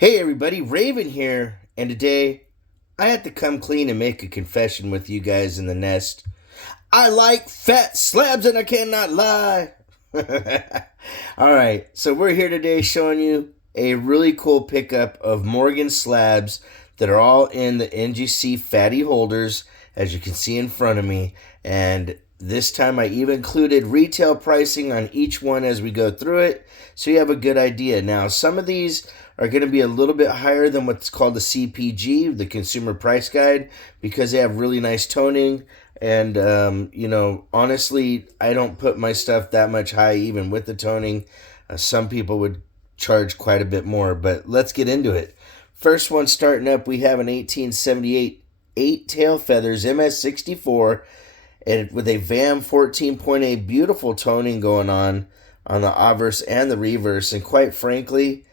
Hey everybody, Raven here, and today I had to come clean and make a confession with you guys in the nest. I like fat slabs and I cannot lie. Alright, so we're here today showing you a really cool pickup of Morgan slabs that are all in the NGC Fattty holders, as you can see in front of me. And this time I even included retail pricing on each one as we go through it, so you have a good idea. Now, some of these are going to be a little bit higher than what's called the CPG, the Consumer Price Guide, because they have really nice toning. And, honestly, I don't put my stuff that much high, even with the toning. Some people would charge quite a bit more, but let's get into it. First one starting up, we have an 1878 8 tail feathers MS64 and with a VAM 14.8, beautiful toning going on the obverse and the reverse. And quite frankly,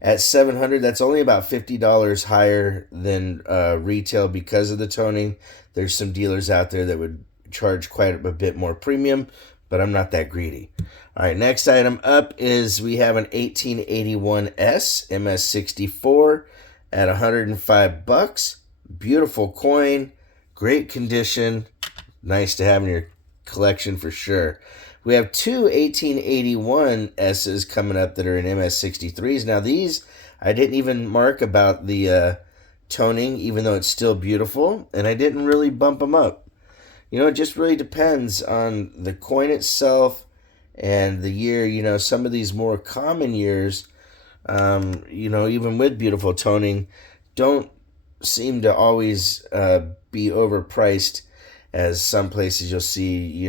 at $700, that's only about $50 higher than retail because of the toning. There's some dealers out there that would charge quite a bit more premium, but I'm not that greedy. All right, next item up is we have an 1881S MS64 at $105. Beautiful coin, great condition, nice to have in your collection for sure. We have two 1881S's coming up that are in MS63s. Now these, I didn't even mark about the toning, even though it's still beautiful, and I didn't really bump them up. It just really depends on the coin itself and the year. Some of these more common years, even with beautiful toning, don't seem to always be overpriced. As some places you'll see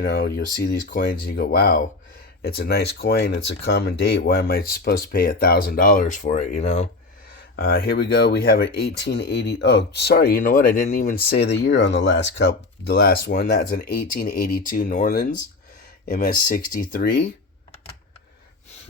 these coins and you go, wow, it's a nice coin, it's a common date. Why am I supposed to pay $1,000 for it, Here we go. We have an 1880. Oh, sorry, you know what? I didn't even say the year on the last one. That's an 1882 New Orleans MS63.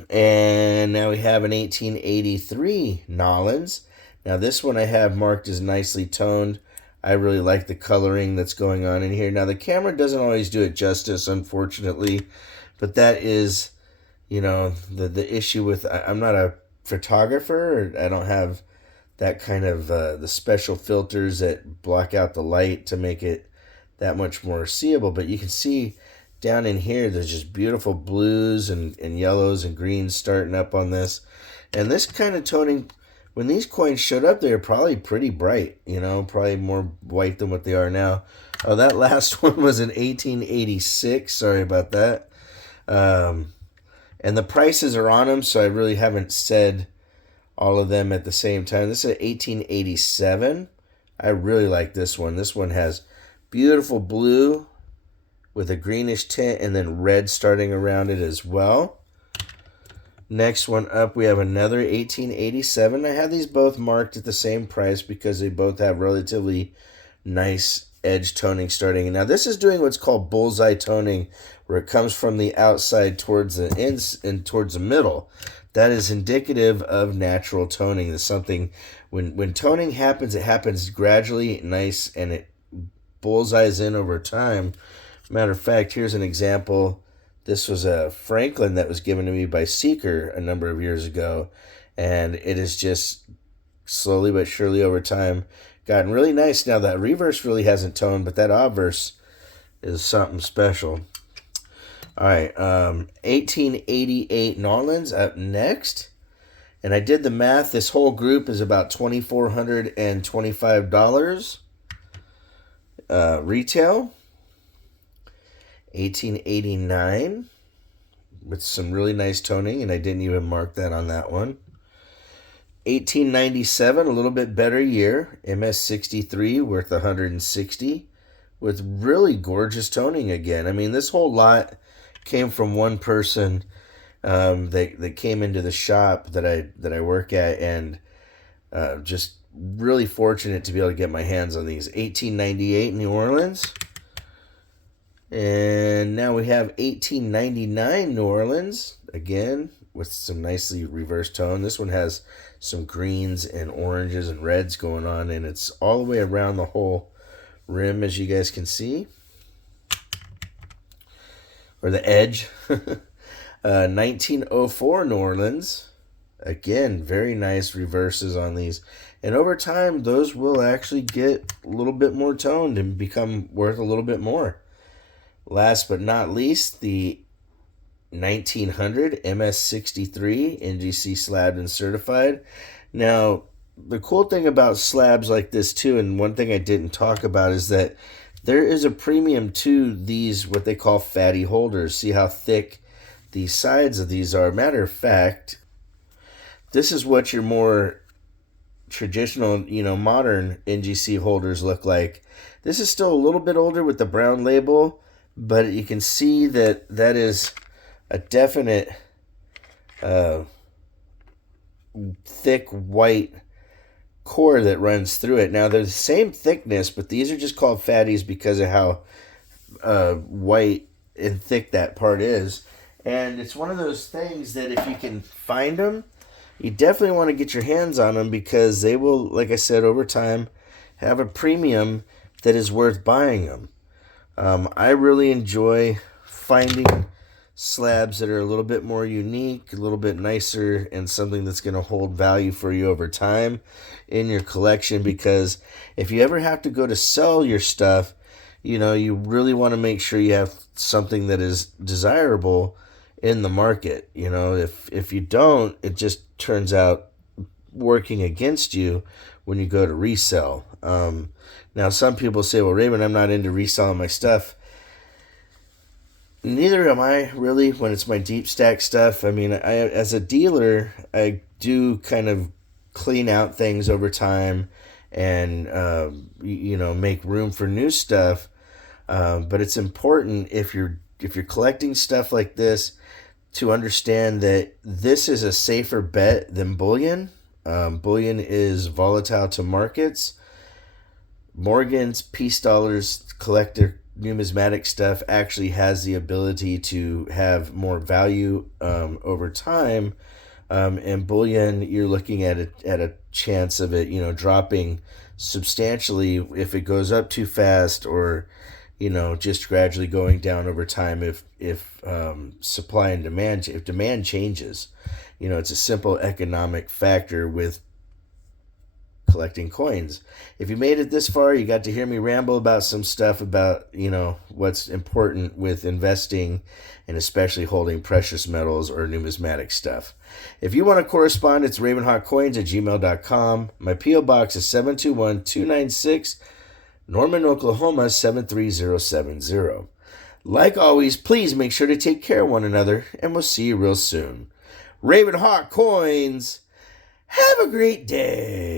And now we have an 1883 Nolans. Now this one I have marked as nicely toned. I really like the coloring that's going on in here. Now, the camera doesn't always do it justice, unfortunately, but that is, the issue with, I'm not a photographer. I don't have that kind of, the special filters that block out the light to make it that much more seeable. But you can see down in here, there's just beautiful blues and yellows and greens starting up on this. And this kind of toning, when these coins showed up, they were probably pretty bright, probably more white than what they are now. Oh, that last one was an 1886. Sorry about that. And the prices are on them, so I really haven't said all of them at the same time. This is an 1887. I really like this one. This one has beautiful blue with a greenish tint and then red starting around it as well. Next one up, we have another 1887. I have these both marked at the same price because they both have relatively nice edge toning starting. And now this is doing what's called bullseye toning, where it comes from the outside towards the ends and towards the middle. That is indicative of natural toning. It's something, when toning happens, it happens gradually, nice, and it bullseyes in over time. Matter of fact, here's an example. This was a Franklin that was given to me by Seeker a number of years ago, and it is just slowly but surely over time gotten really nice. Now, that reverse really hasn't toned, but that obverse is something special. All right, 1888 Nolans up next, and I did the math. This whole group is about $2,425 retail. 1889 with some really nice toning, and I didn't even mark that on that one. 1897, a little bit better year, MS63 worth $160 with really gorgeous toning again. I mean, this whole lot came from one person that came into the shop that I work at, and just really fortunate to be able to get my hands on these. 1898 New Orleans. And now we have 1899 New Orleans, again, with some nicely reversed tone. This one has some greens and oranges and reds going on, and it's all the way around the whole rim, as you guys can see. Or the edge. 1904 New Orleans. Again, very nice reverses on these. And over time, those will actually get a little bit more toned and become worth a little bit more. Last but not least, the 1900 MS63 NGC Slabbed and Certified. Now, the cool thing about slabs like this too, and one thing I didn't talk about, is that there is a premium to these, what they call fatty holders. See how thick the sides of these are. Matter of fact, this is what your more traditional, modern NGC holders look like. This is still a little bit older with the brown label, but you can see that that is a definite thick white core that runs through it. Now, they're the same thickness, but these are just called fatties because of how white and thick that part is. And it's one of those things that if you can find them, you definitely want to get your hands on them, because they will, like I said, over time have a premium that is worth buying them. I really enjoy finding slabs that are a little bit more unique, a little bit nicer, and something that's going to hold value for you over time in your collection, because if you ever have to go to sell your stuff, you really want to make sure you have something that is desirable in the market. If you don't, it just turns out working against you when you go to resell. Now, some people say, well, Raven, I'm not into reselling my stuff. Neither am I, really, when it's my deep stack stuff. I mean, as a dealer, I do kind of clean out things over time and, make room for new stuff. But it's important, if you're collecting stuff like this, to understand that this is a safer bet than bullion. Bullion is volatile to markets. Morgan's, peace dollars, collector numismatic stuff actually has the ability to have more value over time. And bullion, you're looking at a chance of it, dropping substantially if it goes up too fast, or just gradually going down over time if supply and demand, if demand changes. It's a simple economic factor with collecting coins. If you made it this far, you got to hear me ramble about some stuff about, what's important with investing, and especially holding precious metals or numismatic stuff. If you want to correspond, it's ravenhawkcoins@gmail.com. My P.O. Box is 721-296, Norman, Oklahoma 73070. Like always, please make sure to take care of one another, and we'll see you real soon. Raven Hawk Coins, have a great day.